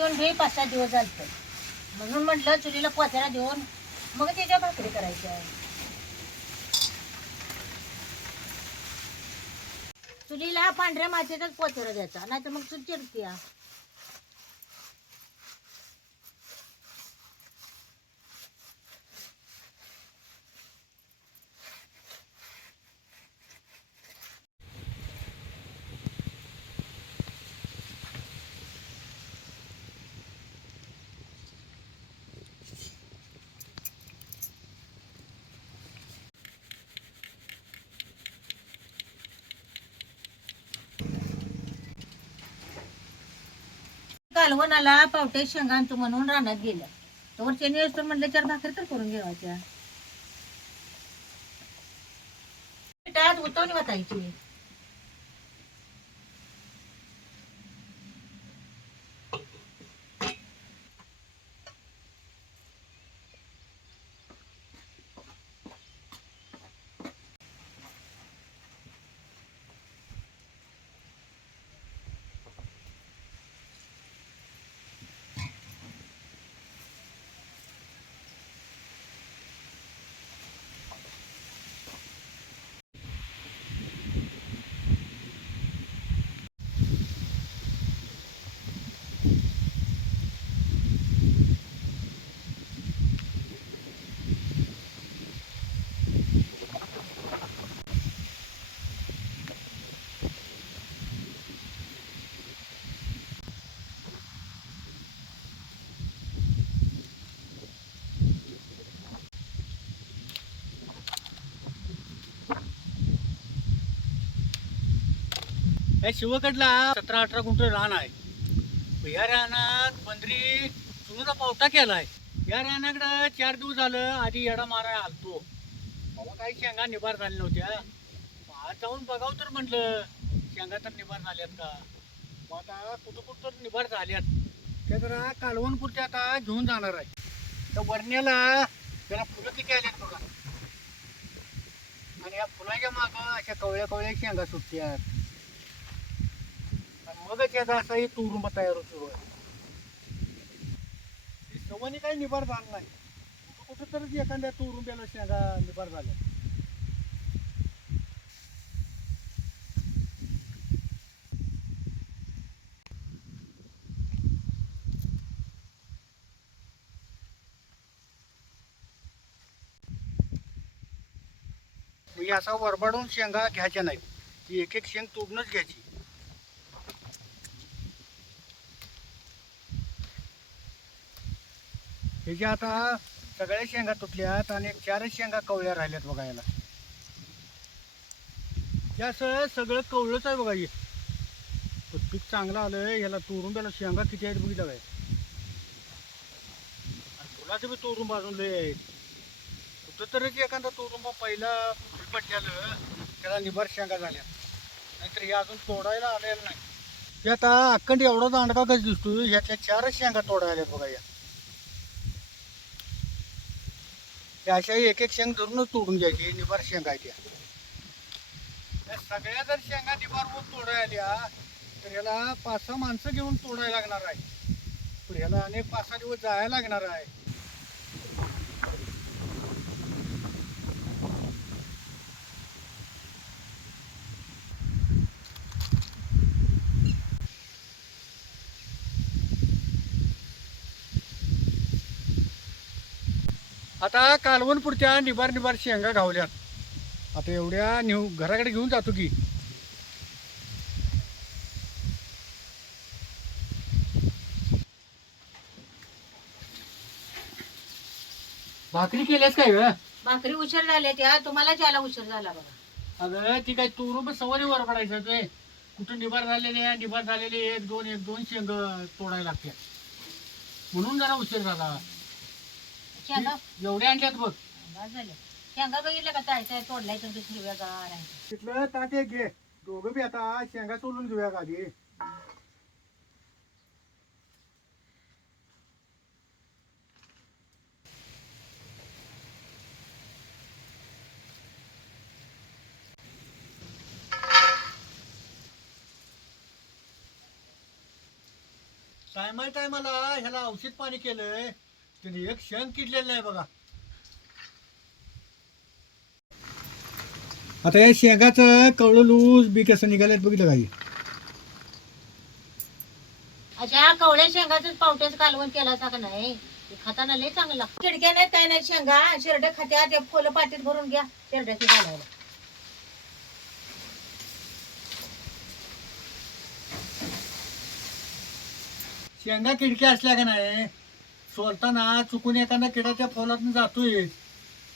देऊन घे 5-6 दिवस झालत. म्हणून म्हटलं चुलीला पोचायला देऊन मग त्याच्या भाकरी करायच्या. चुलीला पांढऱ्या मातीचाच पोचरा द्यायचा, नाही तर मग चूल चिरत्या. कालवणाला पावटे शेंगा आणतो म्हणून रानात गेल्या. तर त्याने असतो म्हटलं 4 भाकरी तर करून घ्यावायच्या. पिठात उतवणी वाटायची. या शिवकडला 17-18 गुंठ रान आहे. या रानात बंदरी चुलीचा पावटा केलाय. या रानाकडं 4 दिवस झालं आधी येडा मारायला आलतो. बाबा काही शेंगा निभार झाल्या नव्हत्या. आज जाऊन बघावं तर म्हटलं शेंगा तर निभार झाल्यात का. मग आता कुठं तर निभार झाल्यात. त्या जरा कालवणपुरच्या आता घेऊन जाणार आहे. त्या वरण्याला त्याला फुलं किती आल्यात बघा. आणि या फुलाच्या मागं अशा कवळ्या कवळ्या शेंगा सुटत्यात. मगच याचा असाही तुरुंब तयार होतो. सवनी काही निभार झाला नाही. कुठं तरच एखाद्या तुरुंब्याला शेंगा निभार झाल्या. म्हणजे असा वरबाडून शेंगा घ्यायच्या नाहीत. ती एक एक शेंग तोडूनच घ्यायची. ह्याच्या आता सगळ्या शेंगा तुटल्यात आणि 4च शेंगा कवळ्या राहिल्यात बघायला. हे असं सगळं कवळंच आहे बघा. हे पीक चांगलं आलंय. ह्याला तुरुंब्याला शेंगा किती आहेत बघितलं काय. आणि फुलाचं बी तुरुंब अजून लय आहेत. कुठं तरीच एखादा तुरुंबा पहिला पडल्यालं त्याला निभार शेंगा झाल्या. नाहीतर हे अजून तोडायला आलेलं नाही. हे आता अखंड एवढा दांडका कसं दिसतोय. ह्यातल्या 4च शेंगा तोडायला बघा. या अशा एक एक शेंग धरूनच तोडून घ्यायची. निभार शेंगा त्या सगळ्या जर शेंगा निभार होऊन तोडायला आल्या तर ह्याला 5-6 माणसं घेऊन तोडायला लागणार आहे. पण ह्याला अनेक 5-6 दिवस जायला लागणार आहे. आता कालवण पुढच्या निभार निभार शेंगा घावल्यात. आता एवढ्या नेऊ घराकडे घेऊन जातो की. भाकरी केल्यास काय ग. भाकरी उशीर झाल्या त्या, तुम्हाला ज्याला उशीर झाला बघा. अगं ती काय तुरुंब सवारी वर पडायचं ते. कुठं निभार झालेले 1-2 शेंग तोडायला लागतात. म्हणून जरा उशीर झाला. शेंगा एवढ्या आणल्यात बघ. झाल्या. शेंगा बघितलं का ताय तोडलाय तुमच्या हिरव्यागार आहे. तिथलं ताटे घे. दोघं बी आता शेंगा सोलून घेऊया का आधी. टायमाला ह्याला औषध पाणी केलंय त्याने एक शेंग किडलेलं नाही बघा. आता या शेंगाचं कवळं लूज बी कसं निघाल्यात बघितलं काही. अशा कवळ्या शेंगाच पावट्याचं कालवण केला का नाही ते खाताना लय चांगलं लागतं. खिडक्या नाही काय नाही शेंगा शिरड खात्या ते फुलं पाटीत भरून घ्या शिरड्याची घालायला. शेंगा किडक्या असल्या का नाही सोलताना चुकून एखादा किडाच्या फुलातून जातोय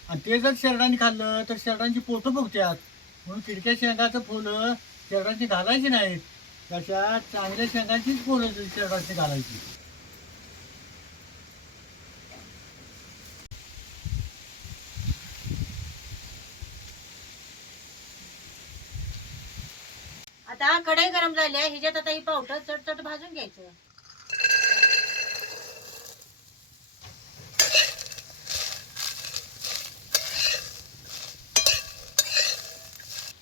आणि ते जर शेरडाने खाल्लं तर शेरडांची पोटं फुगत्यात. म्हणून किडक्या शेंगाचं फुलं शेरडांची घालायची नाहीत. तशा चांगल्या शेंगाचीच फुलं शेरडांची घालायची. आता कढई गरम झाली आहे ह्याच्यात आता ही पावटं चटचट भाजून घ्यायचं.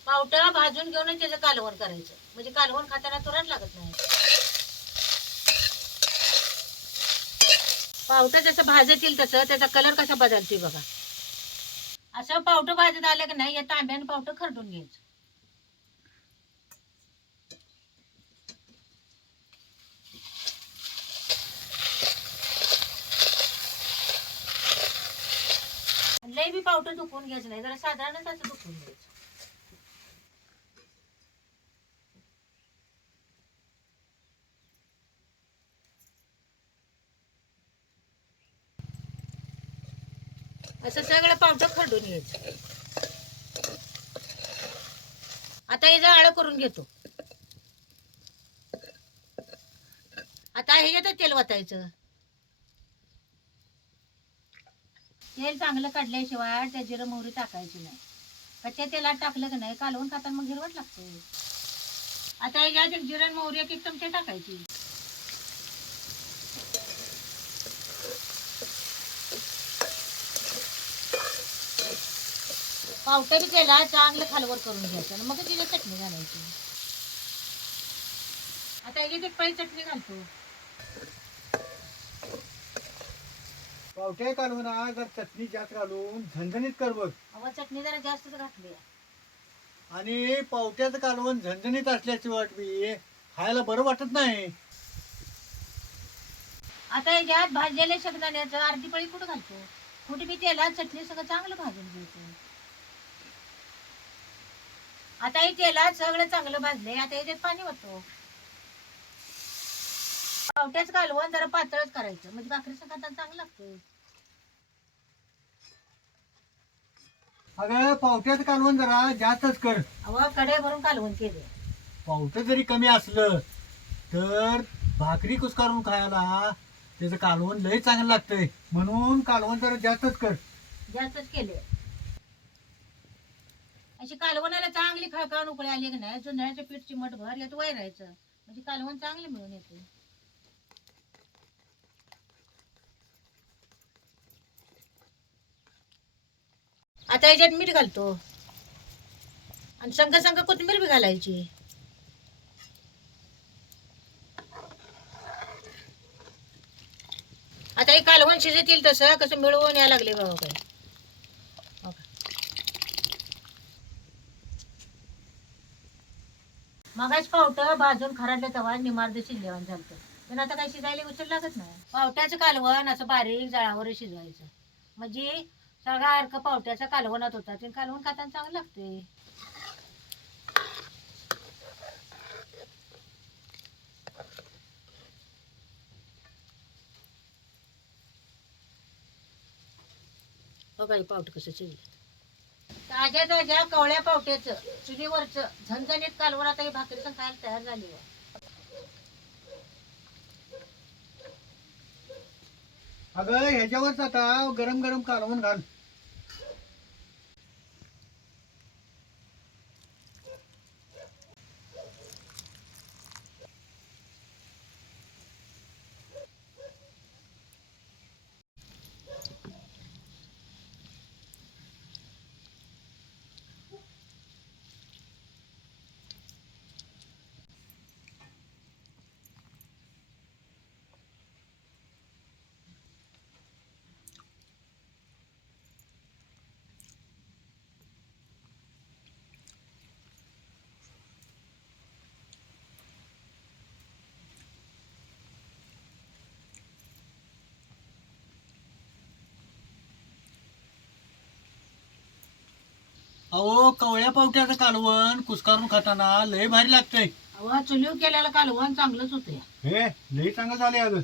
पावटा भाजून घेऊन त्याचं कालवण करायचं म्हणजे कालवण खाताना तुरंत लागत नाही. पावटा जसं भाजत येईल तसं त्याचा कलर कसा बदलतोय बघा. असं पावटं भाजत आलं की नाही या तांब्यानं पावटं खरडून घ्यायचं. लय बी पावटं दुखवून घ्यायचं नाही जरा साधारणच असं दुखवून घ्यायचं. असं सगळं पावटं खरडून घ्यायचं. आता हे जाळं करून घेतो. आता ह्याच्यात तेल वतायचं. तेल चांगलं काढल्याशिवाय त्या जिरं मोहरी टाकायची नाही. कच्च्या तेलात टाकलं की नाही कालवून खाताना मग हिरवट लागते. आता ह्याच्यात एक जिरं मोहरी एक चमचे टाकायची. पावट्या बी तेलात चांगलं खालवर करून घ्यायचं आणि मग तिला चटणी घालायची. आता ह्याच्यात एक पळी चटणी घालतो. पावट्या कालवणा जर चटणी जास्त घालून झणझणीत कर बघ. अहो चटणी जरा जास्तच घातली. आणि पावट्याचं कालवण झणझणीत असल्याची वाट बी खायला बरं वाटत नाही. आता ह्याच्यात भाजलेल्या शेंगदाण्याचं अर्धी पळी कुठं घालतो. कुठे बी तेलात चटणी सगळं चांगलं भाजून घ्यायचं. आता हे तेलात सगळं चांगलं भाजले आता ह्याच्यात पाणी होतो. पावट्याचं कालवण जरा पातळच करायचं म्हणजे भाकरी खाताना चांगलं लागतं. अगं पावट्याचं कालवण जरा जास्तच कर. अहो कढई भरून कालवण केलं. पावटं जरी कमी असलं तर भाकरी कुस्कारून खायला त्याचं कालवण लय चांगलं लागतंय. म्हणून कालवण जरा जास्तच कर. जास्तच केले. अशी कालवणाला चांगली खळखळून उकळी आली की नाही जुन्याच्या पीठची मठभर यात वैरायचं म्हणजे कालवण चांगले मिळून येते. आता याच्यात मीठ घालतो आणि संग संग कोथिंबीर बी घालायची. आता हे कालवण शिजतील तसं कसं मिळवून यायला लागले बाबा काय. मगाच पावटं भाजून खराडलं तेव्हा निमार्द शिजल्यावर झालं पण आता काही शिजायला उचल लागत नाही. पावट्याचं कालवण असं बारीक जाळावर शिजवायचं म्हणजे सगळा अर्क पावट्याच्या कालवणात होता ते कालवण खाताना चांगलं लागते. बघा पावट कसं शिजलं. ताज्या ताज्या कवळ्या पावट्याचं चुलीवरचं झणझणीत कालवण आता ही भाकरी पण खायला तयार झाली. अगं ह्याच्यावरच आता गरम गरम कालवण घाल. अहो कवळ्या पावट्याचं कालवण कुस्कारून खाताना लय भारी लागतंय. अहो चुलीव केलेलं कालवण चांगलंच होतं. हे लय चांगलं झालंय अगं.